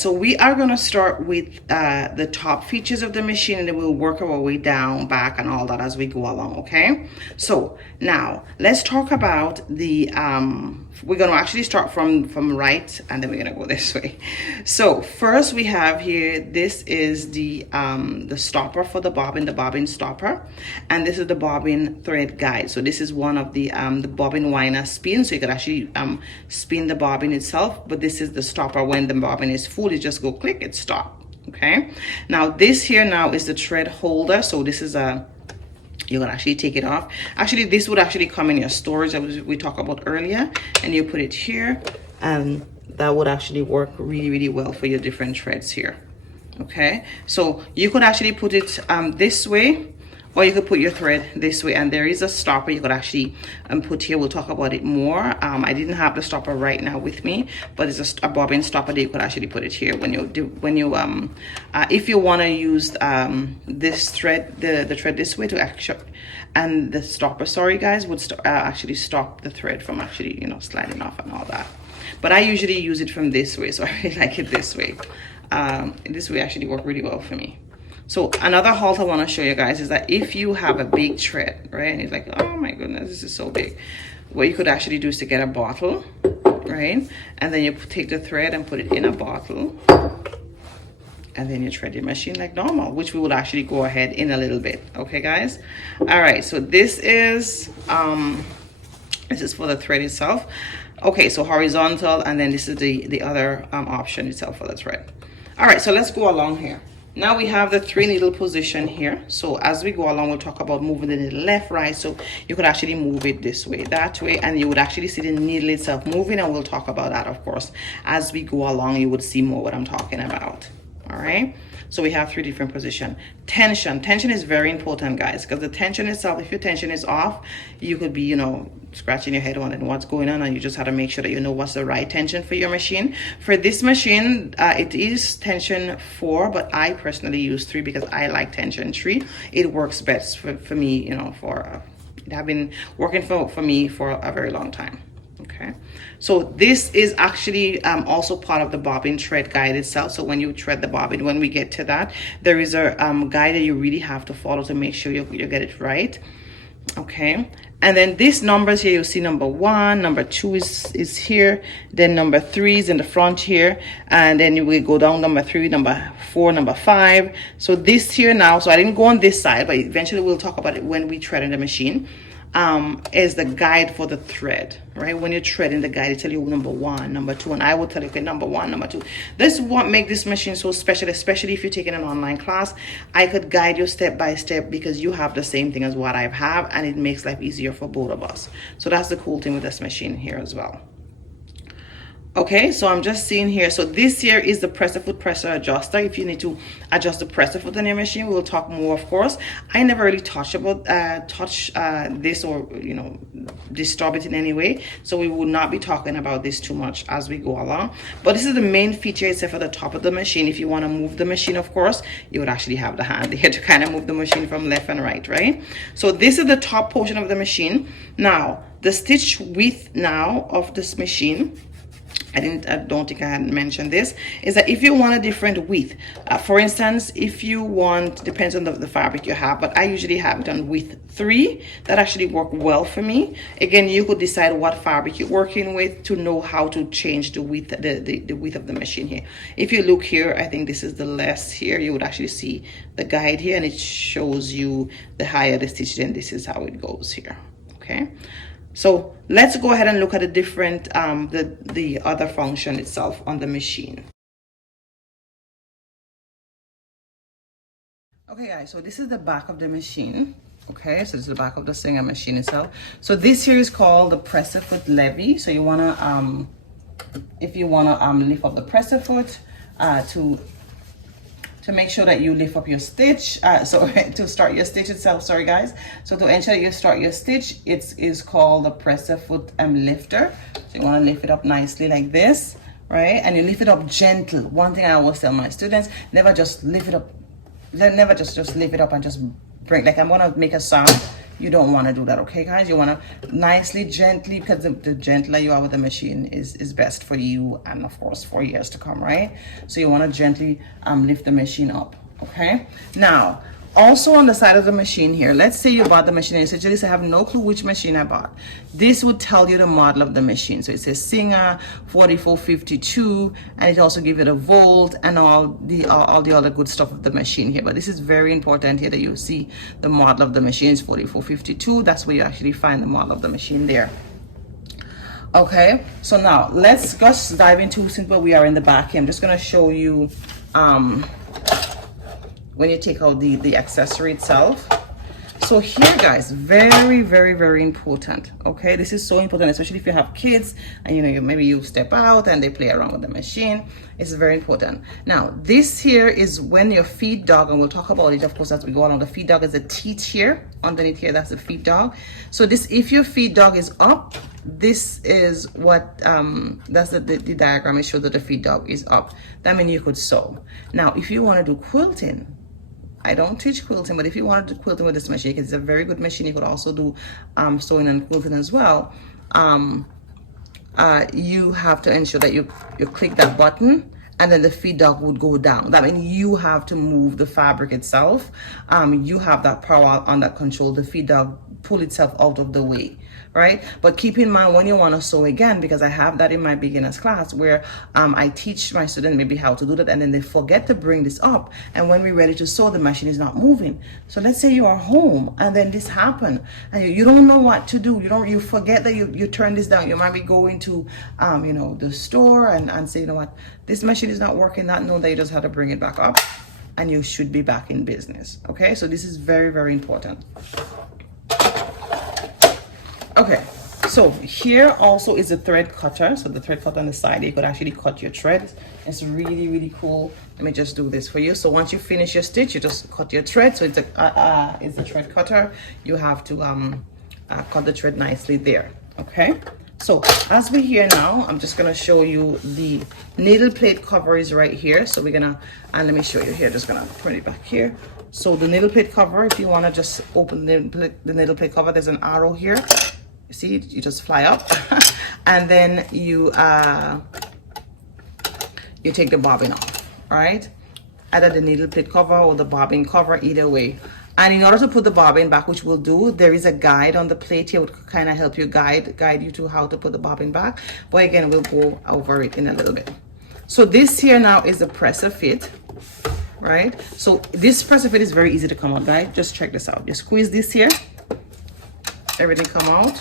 So we are going to start with the top features of the machine, and then we'll work our way down, back, and all that as we go along, okay? So now let's talk about the, we're going to actually start from right, and then we're going to go this way. So first we have here, this is the stopper for the bobbin stopper, and this is the bobbin thread guide. So this is one of the bobbin winder spin, so you could actually spin the bobbin itself, but this is the stopper. When the bobbin is full, you just go click, it stop. Okay, now this here now is the thread holder. So this is a, you can actually take it off. Actually, this would actually come in your storage that we talked about earlier, and you put it here, and that would actually work really well for your different threads here. Okay, so you could actually put it this way, or you could put your thread this way, and there is a stopper you could actually put here. We'll talk about it more. I didn't have the stopper right now with me, but it's a bobbin stopper that you could actually put it here when you if you want to use this thread, the thread this way to actually, and the stopper, sorry guys, would actually stop the thread from actually, you know, sliding off and all that. But I usually use it from this way, so I really like it this way. This way actually work really well for me. So another halt I want to show you guys is that if you have a big thread, right, and it's like, oh my goodness, this is so big, what you could actually do is to get a bottle, right, and then you take the thread and put it in a bottle, and then you thread your machine like normal, which we would actually go ahead in a little bit. Okay guys, all right, so this is for the thread itself. Okay, so horizontal, and then this is the other option itself for the thread. All right, so let's go along here. Now we have the 3 needle position here. So as we go along, we'll talk about moving the needle left, right. So you could actually move it this way, that way, and you would actually see the needle itself moving, and we'll talk about that, of course. As we go along, you would see more what I'm talking about. All right, so we have 3 different positions. Tension is very important, guys, because the tension itself, if your tension is off, you could be, you know, scratching your head wondering what's going on, and you just have to make sure that you know what's the right tension for your machine. For this machine, it is tension 4, but I personally use 3 because I like tension 3. It works best for me, you know, for it have been working for me for a very long time. Okay, so this is actually also part of the bobbin thread guide itself. So when you thread the bobbin, when we get to that, there is a guide that you really have to follow to make sure you get it right. Okay, and then these numbers here, you'll see number 1, number 2 is here, then number 3 is in the front here, and then you will go down number 3, number 4, number 5. So this here now, so I didn't go on this side, but eventually we'll talk about it when we thread in the machine. Is the guide for the thread, right? When you're threading, the guide, it tell you number 1, number 2, and I will tell you, okay, number 1, number 2. This is what makes this machine so special, especially if you're taking an online class. I could guide you step by step because you have the same thing as what I have, and it makes life easier for both of us. So that's the cool thing with this machine here as well. Okay, so I'm just seeing here, so this here is the presser foot pressure adjuster. If you need to adjust the presser foot on your machine, we'll talk more, of course. I never really touch this, or, you know, disturb it in any way, so we will not be talking about this too much as we go along. But this is the main feature itself at the top of the machine. If you want to move the machine, of course, you would actually have the hand here to kind of move the machine from left and right, right? So this is the top portion of the machine. Now the stitch width now of this machine, I don't think I had mentioned this, is that if you want a different width, for instance, if you want, depends on the fabric you have, but I usually have it on width 3. That actually worked well for me. Again, you could decide what fabric you're working with to know how to change the width, the width of the machine here. If you look here, I think this is the less here, you would actually see the guide here, and it shows you the higher the stitch, then this is how it goes here. Okay, so let's go ahead and look at the different the other function itself on the machine. Okay guys, so this is the back of the machine. Okay, so this is the back of the Singer machine itself. So this here is called the presser foot levy. So you wanna if you wanna lift up the presser foot to make sure that you lift up your stitch, so to start your stitch itself, sorry guys, so to ensure that you start your stitch, it is called the presser foot lifter. So you want to lift it up nicely like this, right? And you lift it up gentle. One thing I always tell my students, never just lift it up, never just lift it up and just break. Like I'm gonna make a sound, you don't want to do that, okay guys? You want to nicely, gently, because the gentler you are with the machine is best for you and of course for years to come, right? So you want to gently lift the machine up, okay? Now, also on the side of the machine here, let's say you bought the machine and you said, Jalisa, I have no clue which machine I bought. This would tell you the model of the machine. So it says Singer 4452, and it also gives it a volt and all the other good stuff of the machine here. But this is very important here that you see the model of the machine is 4452. That's where you actually find the model of the machine there. Okay, so now let's just dive into, since we are in the back here, I'm just going to show you when you take out the accessory itself. So here guys, very, very, very important. Okay, this is so important, especially if you have kids and you know, maybe you step out and they play around with the machine. It's very important. Now this here is when your feed dog, and we'll talk about it of course as we go along. The feed dog is the teeth here underneath here, that's the feed dog. So this, if your feed dog is up, this is what that's the diagram. It shows that the feed dog is up. That means you could sew. Now if you want to do quilting, I don't teach quilting, but if you wanted to quilting with this machine, because it's a very good machine, you could also do sewing and quilting as well. You have to ensure that you click that button and then the feed dog would go down. That means you have to move the fabric itself. You have that power on that control. The feed dog pull itself out of the way, right? But keep in mind when you want to sew again, because I have that in my beginners class where I teach my students maybe how to do that, and then they forget to bring this up, and when we're ready to sew, the machine is not moving. So let's say you are home and then this happened and you don't know what to do. You forget that you turn this down. You might be going to you know, the store and say, you know what, this machine is not working, not knowing that you just have to bring it back up, and you should be back in business. Okay, so this is very, very important. Okay, so here also is a thread cutter. So the thread cutter on the side, you could actually cut your threads. It's really, really cool. Let me just do this for you. So once you finish your stitch, you just cut your thread. So it's a thread cutter. You have to cut the thread nicely there. Okay, so as we're here now, I'm just gonna show you the needle plate cover is right here. So we're gonna, and let me show you here, just gonna put it back here. So the needle plate cover, if you want to just open the needle plate cover, there's an arrow here. You see, you just fly up and then you take the bobbin off, right? Either the needle plate cover or the bobbin cover, either way. And in order to put the bobbin back, which we'll do, there is a guide on the plate here, would kind of help you guide you to how to put the bobbin back. But again, we'll go over it in a little bit. So this here now is the presser fit, right? So this presser fit is very easy to come out, guys. Just check this out. You squeeze this here, everything come out.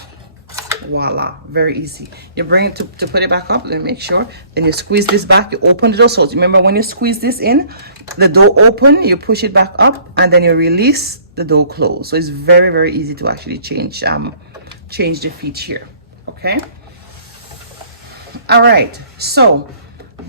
Voila, very easy. You bring it to put it back up. Let me make sure. Then you squeeze this back, you open the door. So remember, when you squeeze this in, the door open, you push it back up, and then you release, the door close. So it's very, very easy to actually change the feet here. Okay, all right, so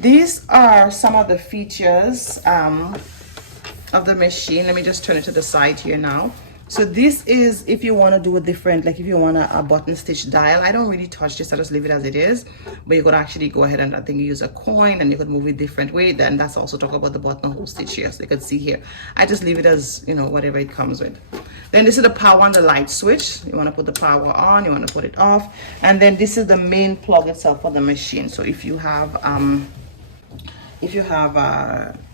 these are some of the features of the machine. Let me just turn it to the side here now. So this is if you want to do a different, like if you want a button stitch dial. I don't really touch this, I just leave it as it is. But you could actually go ahead and I think you use a coin and you could move it different way. Then that's also talk about the buttonhole stitch here. So you can see here, I just leave it as, you know, whatever it comes with. Then this is the power and the light switch. You want to put the power on, you want to put it off. And then this is the main plug itself for the machine. So if you have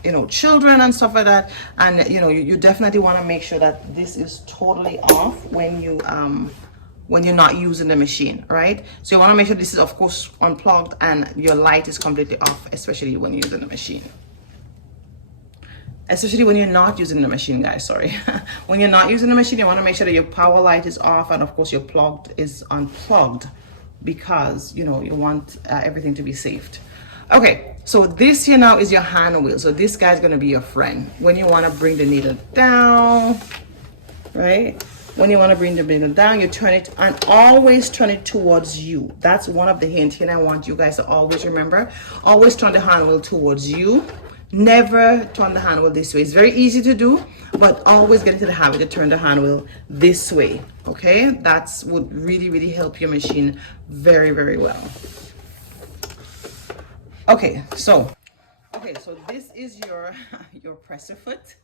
you know, children and stuff like that, and you know, you definitely want to make sure that this is totally off when you're not using the machine, right? So you want to make sure this is of course unplugged and your light is completely off, especially when you're using the machine. Especially when you're not using the machine, guys, sorry. When you're not using the machine, you want to make sure that your power light is off, and of course your plug is unplugged, because you know, you want everything to be saved. Okay, so this here now is your hand wheel. So this guy's gonna be your friend when you want to bring the needle down, right? When you want to bring the needle down, you turn it, and always turn it towards you. That's one of the hints, and I want you guys to always remember, always turn the hand wheel towards you. Never turn the hand wheel this way. It's very easy to do, but always get into the habit to turn the hand wheel this way. Okay, that's would really, really help your machine very, very well. Okay, so Okay, so this is your your presser foot.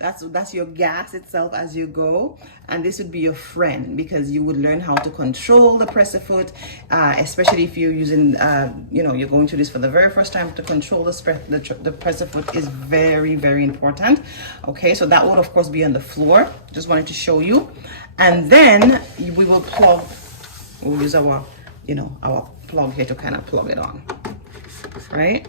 That's your gas itself as you go, and this would be your friend because you would learn how to control the presser foot, especially if you're using, you know, you're going through this for the very first time. To control the presser foot is very, very important. Okay, so that would of course be on the floor. Just wanted to show you, and then we will plug. We'll use our, you know, our plug here to kind of plug it on, right?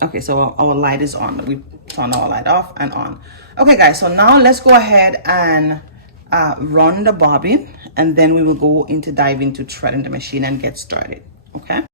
Okay, so our light is on. We turn our light off and on. Okay, guys, so now let's go ahead and run the bobbin, and then we will go into dive into threading the machine and get started. Okay.